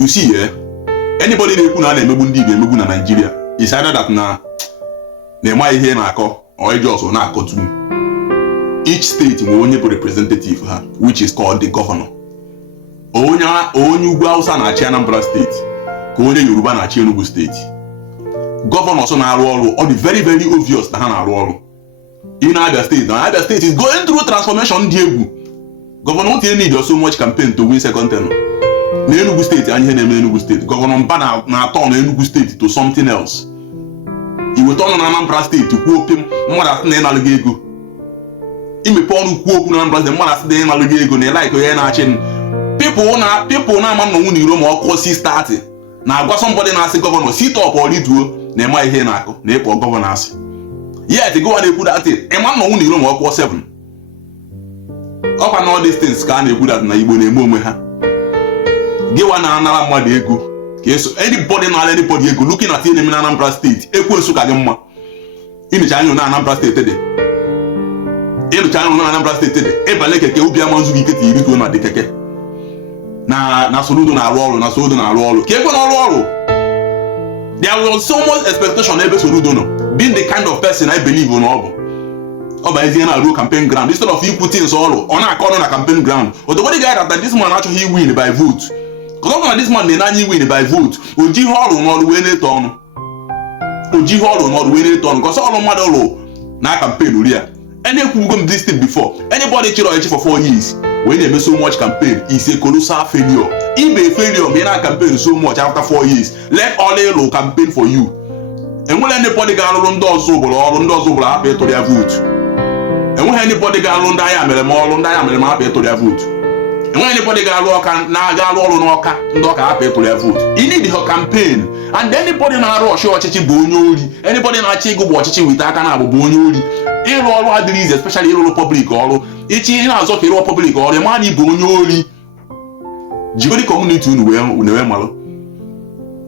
You see, anybody na-ekwu na na-emegbu ndị Igbo emegbu na Nigeria is either that na-ema ihe na-akọ or just na-akọtu. Each state nwere onye bụ representative ha, which is called the governor. Onye ugwu Hausa na-achị Anambra State ka onye Yoruba na-achị Enugu State. Governors na-arụ ọrụ, ọ dị very very obvious na ha na-arụ ọrụ. In Abia State is going through transformation dị egwu. Governor won't need so much campaign to win second term. Na Enugu State anyị na-eme Enugu State. Governor Mba na-atọ na Enugu State to something else. Iweta ọnụ na Anambra State kwuo oke mmadụ asị na ịnalụgo ego. Imepe ọnụ kwuo okwu na Anambra State mmadụ asị na ịnalụgo ego na ịlaik onye na-achị. People na-ama nnọnwụ n'iro ma ọkụ si starting na-agwa somebody na-asị gọvanọ sit up or rituo na-eme ihe na-akụ na ịkpọ gọvanọ asị. Yet gọvanọ na-ekwu that ịma nnọnwụ n'iro ma ọkụ 7. Ọkwa na all these things ka a na-ekwu that na Igbo na-eme onwe ha. Gịwa na-anara mmadụ ego ka eso anybody ego looking at ihe na-eme na Anambra State ekwensu ka gị mma. Ịnụcha anya na Anambra State dị. Ịbanye keke ubi ama nzugo ike tiri rituo na dị keke. Na Soludo na-arụ ọrụ ka ekwe n'ọrụ ọrụ. There was so much expectation ebe Soludo nọ, being the kind of person I believe na ọ bụ. Ọ bụ ezie na-arụ campaign ground instead of ikwu things ọrụ ọ na-akọ ọrụ na campaign ground. Otobody guy that this man achọghị win by vote. Because ọ bụ na this man na-enye anyị win by vote, o ji ihe ọrụ n'ọrụ wee na-eto ọnụ. Because ọrụ mmadụ ọrụ na campaign uri ya. Any ekwugo m this thing before. Anybody chịrị ọchịchị for 4 years when they make so much campaign is a colossal failure. If a failure may not campaign so much after 4 years, let all a campaign for you. And when anybody got around those over or those over happy to their vote. And when anybody got around diamond happy to their vote. And when anybody got happy to their vote. You need her campaign. And anybody na rush ọchịchị bụ onye ori. Anybody na-achị ego bụ ọchịchị wit aka na bụ onye ori. Ịrụ ọrụ adịrịzi especially ịrụ public ọrụ. Ichi na-azọ ka ịrụ public ọrụ ma na bụ onye ori. Jigodi community unu wee malụ.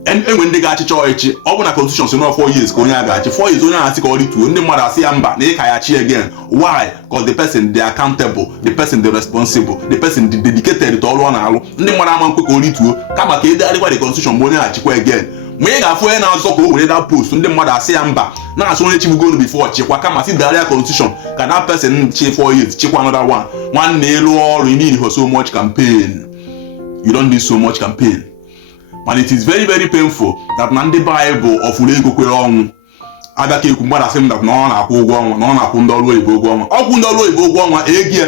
Enwe ndị ga-achịcha ọchịchị ọ bụ na constitution so na 4 years ka onye a ga-achị 4 years onye na-asị ka ọ rituo ndị mmadụ asị ya mba na ịka ya chi again. Why? Because the person they accountable, the person they responsible, the person they dedicated to ọrụ ọ na-alụ. Ndị mmadụ ama nkwe ka ọ rituo kama ka edegharịkwa the constitution mgbe onye na-achịkwa again. Mgbe ị ga-afụ onye na-azọ ka o were that post ndị mmadụ asị ya mba na-asụ onye chibugonu before chịkwa kama si degharịa constitution ka that person chi 4 years chịkwa another one. Nwanne elu ọrụ you need so much campaign. You don't need so much campaign. And it is very very painful that na ndị Bible ọfụrụ ego kwere ọnwụ abịa ka ekwu mmadụ asị m that na ọ na-akwụ ụgwọ ọnwa na ọ na-akwụ ndị ọrụ oyibo ụgwọ ọnwa ọkwụ ndị ọrụ oyibo ụgwọ ọnwa ego ya.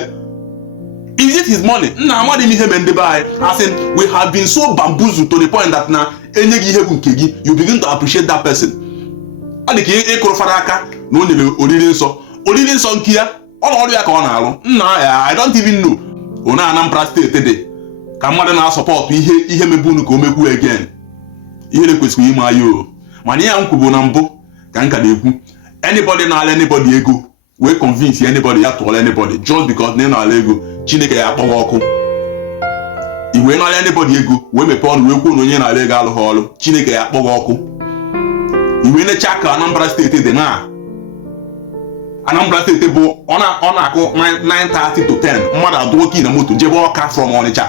Is it his money? Nna amadị m ihe mee ndị be anyị as in we have been so bamboozled to the point that na enye gị ihe bụ nke gị you begin to appreciate that person. Ọ dị ka ịkụrụ fara aka na o nyere oriri nsọ nke ya ọ na ọrụ ya ka ọ na-alụ. Nna ya I don't even know ona Anambra State dị ka mmadụ na-asọpọtụ ihe mebunu ka o mekwu again. Ihe na-ekwesịghị ime ayo mana ihe m kwubu na mbụ ka m ka na-ekwu anybody na-ala anybody ego wee convince anybody ya tụọla anybody just because na ị na-ala ego Chineke ya akpọghị ọkụ. Iwe na-ala anybody ego wee mepee ọnụ wee kwuo na onye na-ala ego alụghị ọrụ Chineke ya akpọghị ọkụ. Iwe na-eche ka Anambra State dị na Anambra State bụ ọ na-akụ 9:30 to 10 mmadụ adụọ kii na moto jebe Ọka from Ọnịcha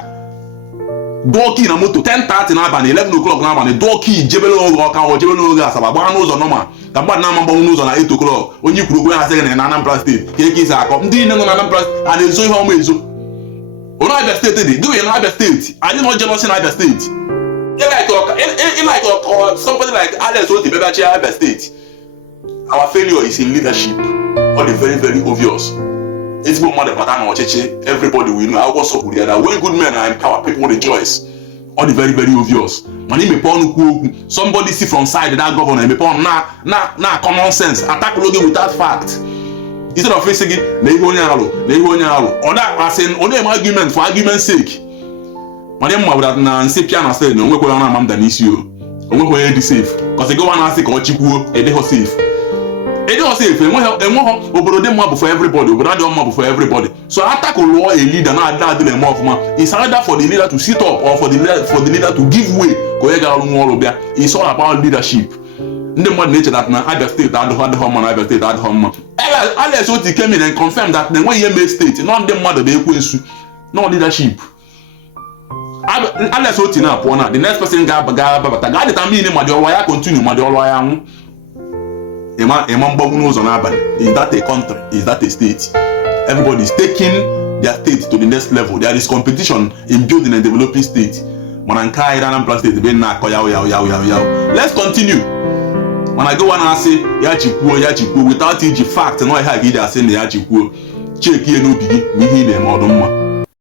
dụọ kii na moto 10:30 n'abalị 11 o'clock n'abalị dụọ kii jebere oge Ọka ọ jebere n'oge Asaba gbaa n'ụzọ nọma ka mmadụ na-ama mgbanwe n'ụzọ na 8 o'clock onye kwuru okwu ya asị gị na Anambra State ka eke isi akọ ndị niile nọ na Anambra a na-ezo ihe ọma ezo. Onye Abia State dị do na Abia State anyị nọ jealousy na Abia State like somebody like Alex Oti bebachi Abia State. Our failure is in leadership. All the very very obvious. It's more mmadụ pata na ọchịchị everybody we know akwụkwọ sọpụrụ ya that when good men are in power people rejoice. All the very very obvious. Mana imepe ọnụ kwuo okwu somebody see from side that governor emepe ọnụ na common sense attack logo without fact. Instead of facing gị na ihe onye alụ ọ na-asị onye eme argument for argument's sake. Mana mma bụ na nsị pịa na sị na onwekwe na ama m da n'isi o onwekwe onye dị safe because gọvanọ na-asị ka ọ chikwuo edeghọ safe. Enweghọ obodo dị mma bụ for everybody obodo adịghị mma bụ for everybody. So attack lụọ a leader na-adịghị eme ọfụma it's either for the leader to sit up or for the leader to give way ka onye ga-arụ nwa ọrụ bịa. It's all about leadership. Ndị mmadụ na-eche that na Abia State adịghị mma na Abia State adịghị mma. Alex Oti came in and confirmed that na enweghị ihe mee steeti nọ ndị mmadụ bụ ekwensu no leadership. unless oti na apụọ na the next person ga-ababata ga-determine ma dị ọrụ ya continue ma dị ọrụ ya nwụ. Ịma mgbagbu n'ụzọ n'abalị. Is that a country? Is that a state? Everybody is taking their state to the next level. There is competition in building a developing state. Mana nke anyị Anambra State be na-akọ yaw. Let's continue. Mana go na asị ya chikwuo without iji fact na ọha gị dị asị na ya chikwuo. Check ihe n'obi gị ma ihe ị na-eme ọdụ mma.